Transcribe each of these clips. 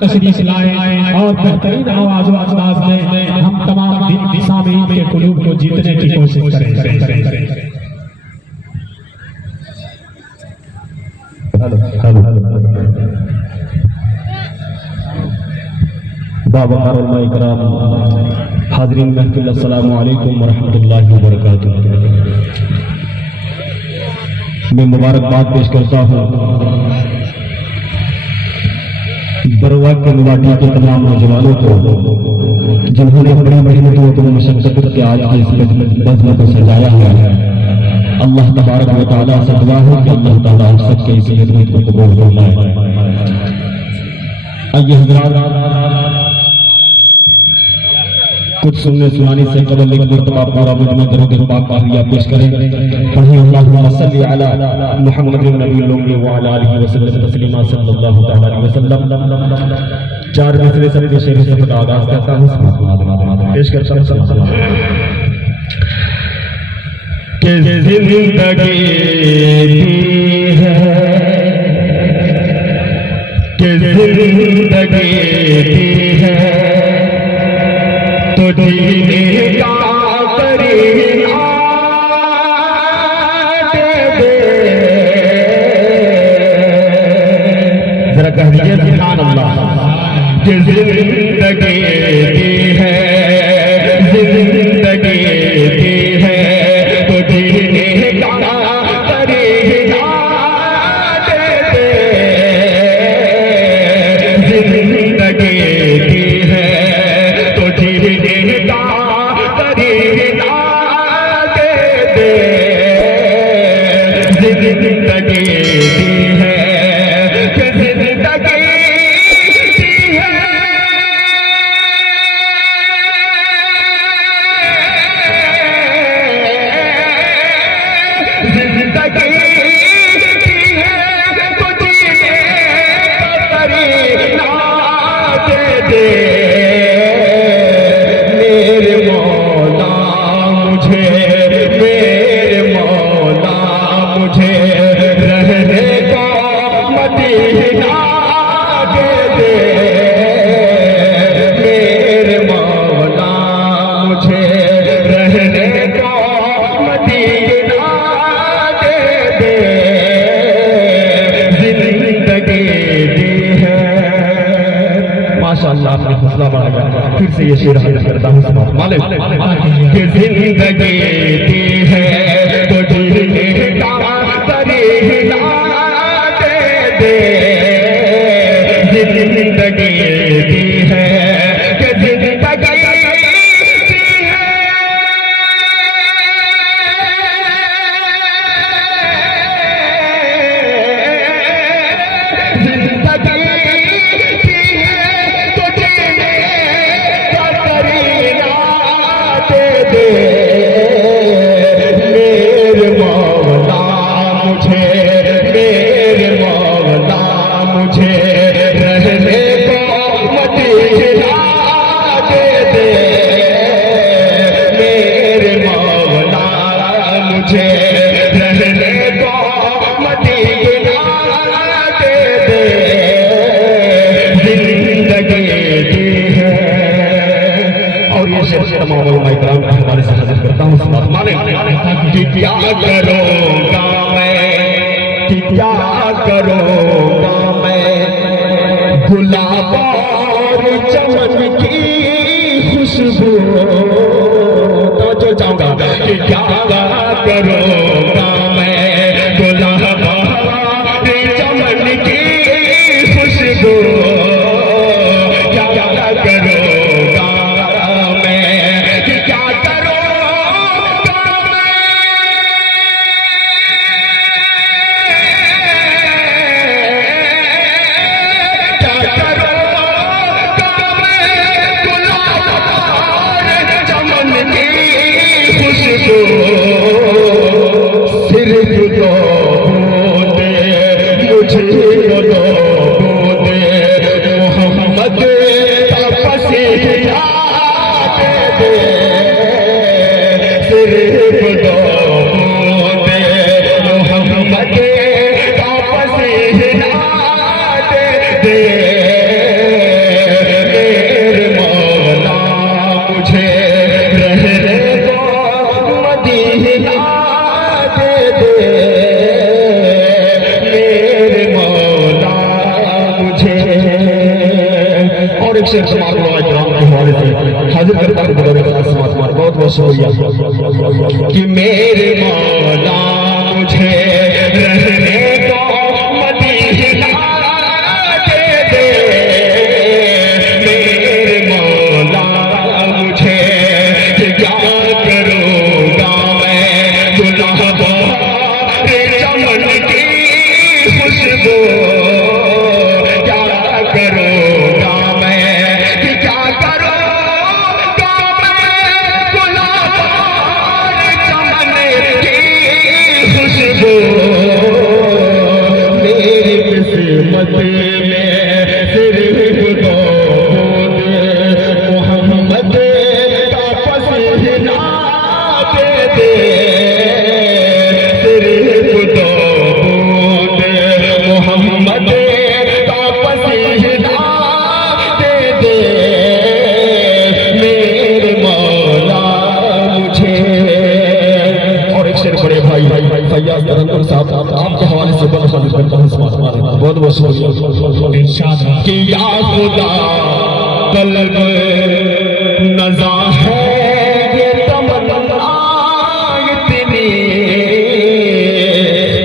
तशरीफ लाए और बेहतरीन आवाज व अंदाज में हम तमाम दिन सामीन के कुलूब को जीतने की कोशिश करें। हाज़रीन महफिल, अस्सलामु अलैकुम व रहमतुल्लाहि व बरकातुहू। मैं मुबारकबाद पेश करता हूँ बरवा के मुवाटी के तमाम नौजवानों को जिन्होंने बड़ी मेहनतों को मशक्कत के आज के इस बज़्म को सजाया है। अल्लाह तबारक व तआला से दुआ है कि अल्लाह ताला हम सबके इस खिदमत को कबूल फरमाए। आइए हज़रात, कुछ सुनने सुनाने से कबल एक मरतबा पूरा मुजम्मा दरूद पाक काफिया पेश करें। पढ़िए अल्लाहुम्मा सल्लि अला मुहम्मदिन नबिय्यिल उम्मी व अला आलिहि व सल्लम तस्लीमा सल्लल्लाहु तआला अलैहि वसल्लम। चार मिसरे सबके शेर से का आगाज करता हूं, पेश करता हूं कि जिंदगी दी है, कि जिंदगी दी है तो जीने का करीना दे दे। जरा कह दीजिए सुभान अल्लाह। कि जिंदगी दी है, जिंदगी दी है तो जीने का करीना दे दे। जिंदगी दी है तो जीने का करीना दे दे। जिंदगी दी है, जिंदगी दी है, जिंदगी दी है तो जीने का करीना दे दे। मेरे मौला मुझे रहने को मदीना दे दे। मेरे मौला मुझे रहने को मदीना दे दे। जिंदगी दी है। माशाअल्लाह, आपने हौसला बढ़ा दिया। फिर से ये शेर हाजिर करता हूँ कि जिंदगी दी है तो जीने का करीना दे दे। जिंदगी दी है, कि जिंदगी दी है, जिंदगी दी है तो जीने का करीना दे दे। मेरे मौला मुझे रहने को मदीना दे दे। मेरे मौला मुझे रहने को मदीना दे दे। जिंदगी दी है। और ये शेर तमाम उलमा इकराम के हवाले से हाजिर करता हूँ कि क्या करूँगा मैं, कि क्या करूँगा मैं गुलाब और चमन की खुशबू तो जाऊंगा। कि क्या करूँगा मैं गुलाब और चमन की खुशबू, क्या करूँगा मैं, कि क्या करूँगा मैं। क्या करूँगा मैं गुलाब और चमन की खुशबू। सिर्फ दो बूंदे मुझे दो बूंदे मोहम्मद का पसीना दे दे। सिर्फ दो बूंदे मोहम्मद का पसीना दे दे। और एक शेर समाज के हवाले से हाजिर करता हूं बदौलत समाज हमारा बहुत बहुत शुक्रिया कि मेरे मौला मुझे रहने को मदीना दे दे, मेरे मौला मुझे क्या करूँगा मैं गुनाहगार चमन की खुशबू क्या करूँगा मैं, क्या करूँगा मैं गुनाहगार चमन की खुशबू, मेरी किस्मत में सिर्फ दो मोहम्मद का पसीना दे दे, सिर्फ दो मोहम्मद का पसीना दे दे, मेरे मौला मुझे। और एक शेर बड़े भाई फैयाज तरन्नुम साहब आपके हवाले से बहुत हाजिर करता हूँ, बहुत बहुत शुक्रिया कि या खुदा कल्ब नज़ा है ये तमन्ना इतनी,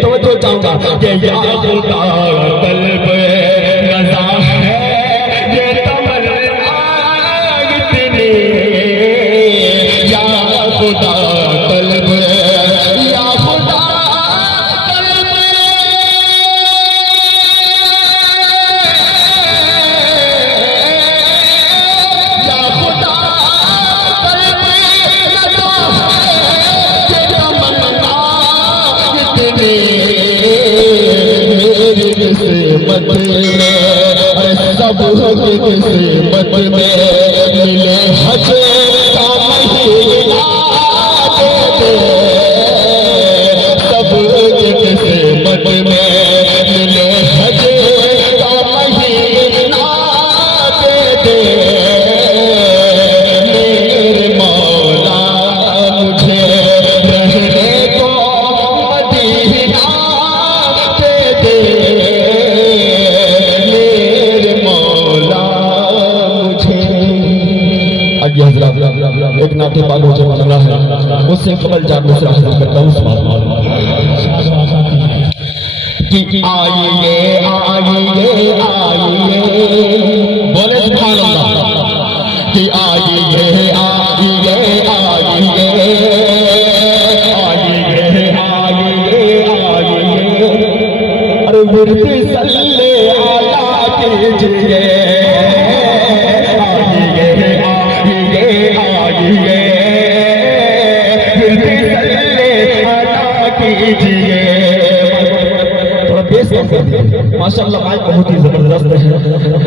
तो जो चाहूंगा कि या खुदा कल्ब नज़ा है ये तमन्ना इतनी, या खुदा कल्ब, या खुदा कल्ब, या खुदा कल्ब नज़ा है ये तमन्ना इतनी, मेरी किस्मत में सब की किस्मत में मिले हज का महीना दे दे, सब की किस्मत में मिले हज का महीना दे दे, मेरे मौला मुझे रहने को मदीना दे दे, मेरे मौला मुझे। आइए हज़रात, एक नाते पाक हो जो बना है उससे कबल जाने से हाजिर करता हूँ कि आइए आइए आइए, बोले सुभान अल्लाह, कि आइए आइए आइए आइए आइए, अरे मुर्दी सल्ले आला कीजिए, आइए आइए आइए, मुर्दी सल्ले आला कीजिए। थोड़ा बेस कम कर दीजिए, माशाअल्लाह माइक बहुत ही जबरदस्त है,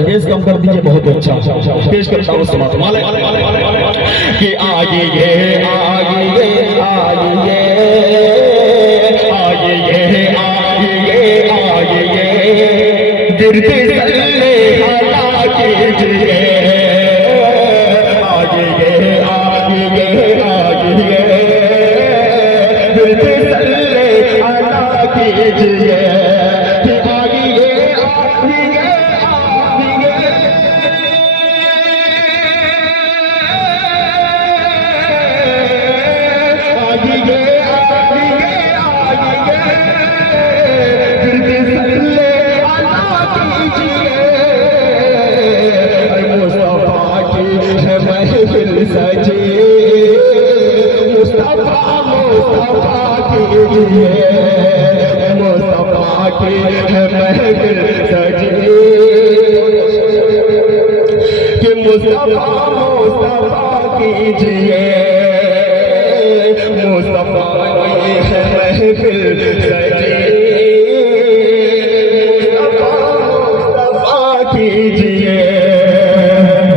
बेस कम कर दीजिए, बहुत अच्छा पेश करता हूँ समात माले कि आइए आइए आइए आइए आइए, गिरते सल्ले आला कीजिए, आइए आइए आइए, गिरते सल्ले आला कीजिए, कि मुस्तफा कीजिए, मुस्तफा की है महफिल सजी, मुस्तफा कीजिए।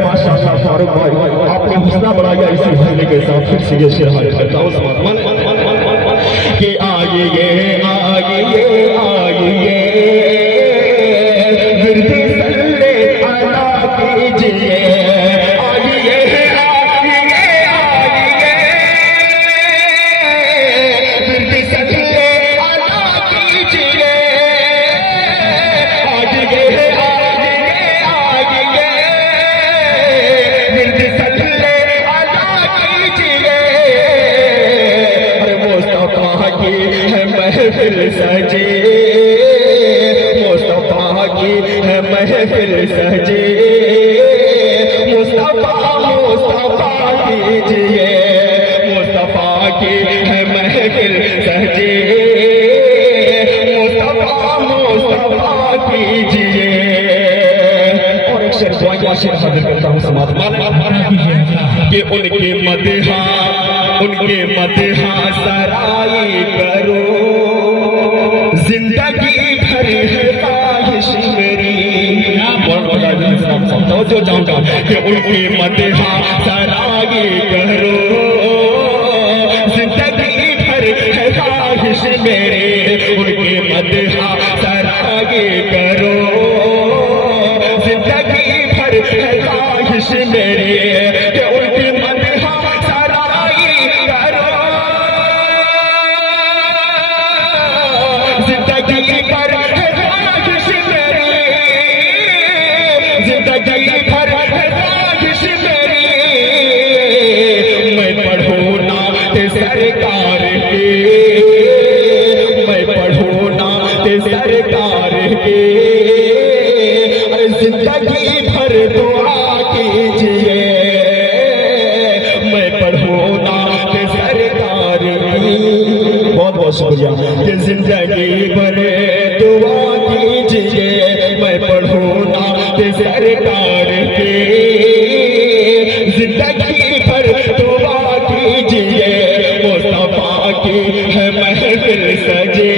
माशाअल्लाह फारूक भाई आपने हुस्ना बढ़ाया इसी हौसले के साथ फिर से ये शेर हाजिर करता हूँ कि आइए आइए आइए, गिरते सल्ले आला कीजिए, आइए आइए आइए, गिरते सल्ले आला कीजिए, आइए आइए आइए, मुस्तफा मुस्तफा कीजिए, मुस्तफा की है महफिल सजे, मुस्तफा मुस्तफा कीजिए। और एक शेर दुआ शेर हाजिर करता हूँ समाज कि उनके मदहा सराई करो, जिंदगी भर है ख्वाहिश मेरी। जो चाहूंगा कि उनके मदहा सराई करो, जिंदगी भर है ख्वाहिश मेरी। उनके मदहा सराई करो, जिंदगी भर है ख्वाहिश मेरी। सरकार के, मैं पढ़ूं नात सरकार के, जिंदगी भर दुआ कीजिए। मैं पढ़ूं नात सरकार की, बहुत बहुत शुक्रिया कि जिंदगी भर दुआ कीजिए। मैं पढ़ूं नात सरकार के, जिंदगी भर दुआ कीजिए। मुस्तफा की है महफिल सजे,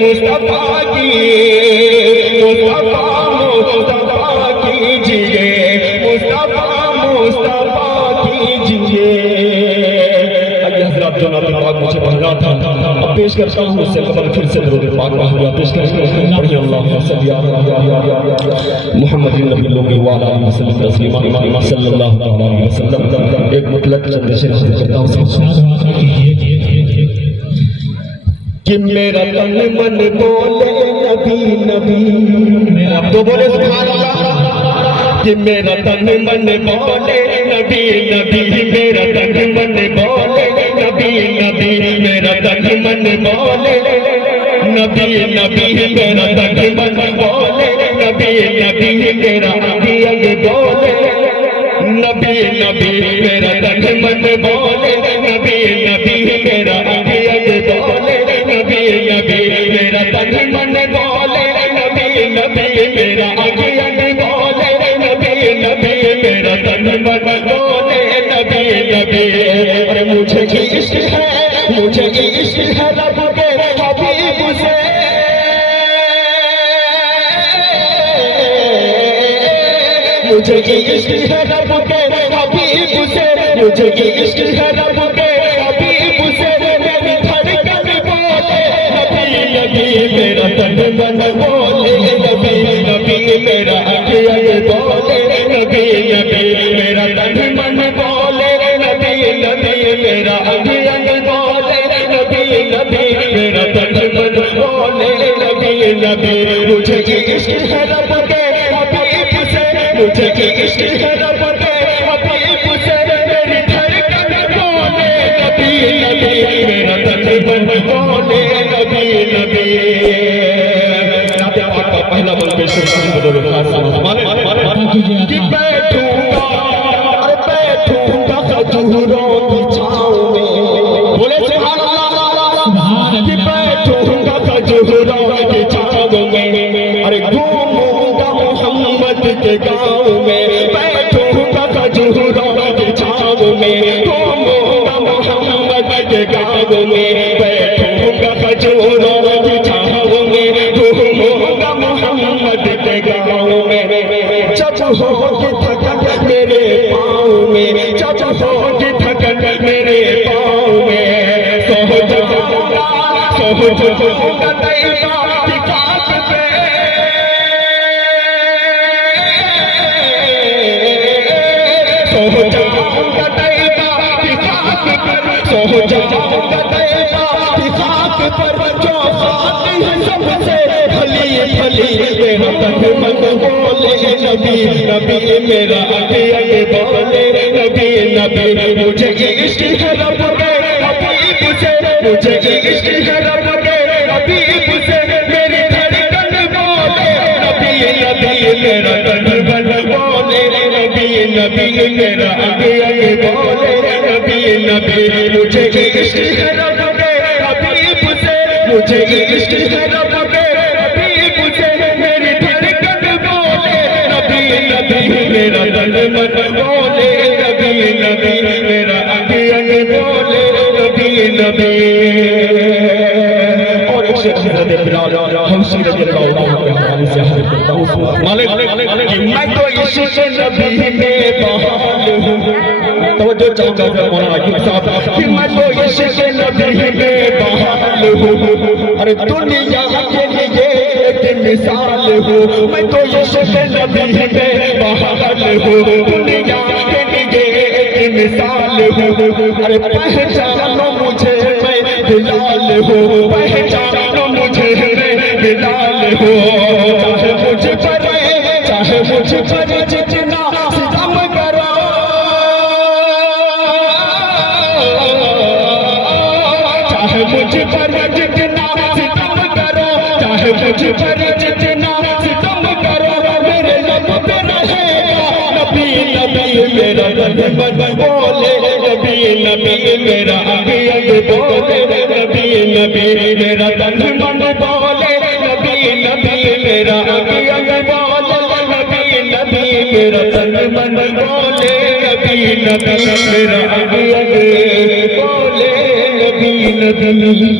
मुस्तफा की, मुस्तफा मुस्तफा कीजिए, मुस्तफा मुस्तफा कीजिए। अभी हज़रात जो नात पाक मुझे पढ़ना था अब पेश करता हूँ, उससे कबल फिर से दरूद पाक हुआ पेश करेंगे। पढ़िए अल्लाहुम्मा सल्ली अला मुहम्मदिन नबी लोगी व अला आलिहि वसल्लम तस्लीमा सल्लल्लाहु अलैहि वसल्लम। एक मुतलक चंद शेर करता हूँ कि मेरा तन मन बोले नबी नबी, आप तो बोले सुभान अल्लाह। कि मेरा तन मन बोले नबी नबी, मेरा तन मन बोले नबी नबी, मेरा तन मन बोले नबी नबी, मेरा तन मन बोले नबी नबी, मेरा अंग बोले नबी नबी, मेरा तन मन बोले नबी नबी, मेरा अंग बोले नबी नबी, मेरा तन मन बोले नबी नबी, मेरा अंग बोले नबी नबी, मेरा तन मन बोले नबी नबी। अरे मुझे इश्क है, मुझे इश्क है रब के हबीब से, मुझे इश्क है रब के हबीब से, मुझे इश्क है रब के हबीब से। मेरी धड़कन बोले नबी नबी, मेरा तन मन बोले नबी नबी, मेरा अखियाँ बोले नबी नबी, मेरा तन मन बोले नबी नबी, मेरा अखियाँ बोले नबी नबी, मेरा तन मन बोले नबी नबी। मुझे इश्क है रब के हबीब से, मुझे इश्क है रब के हबीब से। मेरी धड़कन बोले नबी नबी, मेरा तन मन बोले नबी नबी। पहला बल पेश कि बैठूंगा, अरे बैठूंगा खजूरों की छाँव में, बोले सुभान अल्लाह। कि बैठूंगा खजूरों की छाँव में, अरे घूमूंगा मोहम्मद के गाँव में। बैठूंगा खजूरों की छाँव में, घूमूंगा मोहम्मद के गाँव में। बैठूंगा खजूरों की छाँव में, घूमूंगा मोहम्मद के गाँव में। जब होगी थकन मेरे पाँव में, जब होगी थकन मेरे पाँव में, सो जाऊंगा तैयबा की घाट पे। सो जाऊंगा तैयबा की घाट पर, सो जाऊंगा तैयबा की घाट पर। जो खाती है सबसे भली भली, मेरा तन मन बोले नबी नबी, मेरा अखियाँ बोले नबी नबी। मुझे इश्क है रब के हबीब से, मुझे इश्क है रब के हबीब से। मेरी धड़कन बोले नबी नबी, मेरा इश्क है रब के हबीब से, मुझे इश्क है रब के हबीब से, मेरी धड़कन बोले नबी नबी, मेरा तन मन बोले नबी नबी, मेरा अंग अंग बोले नबी नबी। और एक शेर हज़रत बिलाल हबशी रज़ियल्लाहु अन्हु के हवाले से हाजिर करता हूँ। मालिक कि मैं तो इश्क नबी में बहाल हूँ। तवज्जो चाहूंगा मौलाना अकीम साहब कि मैं तो इश्क नबी में बहाल हूँ। अरे दुनिया के लिए एक मिसाल हूँ, मैं तो इश्क नबी में बहाल हूँ, दुनिया के लिए एक मिसाल हूँ। अरे पहचानो मुझे मैं बिलाल हूँ, पहचानो मुझे मैं बिलाल हूँ। चाहे मुझ पर जितना सितम करो, चाहे मुझ पर जितना सितम करो, चाहे मुझ पर जितना सितम करो, मेरे लब पे रहेगा नबी नबी, मेरा तन मन बोले नबी नबी, मेरा अंग अंग बोले नबी नबी, मेरा तन मन बोले नबी नबी, मेरा अंग अंग बोले नबी नबी, मेरा तन मन बोले नबी नबी, मेरा अंग अंग बोले नबी नबी।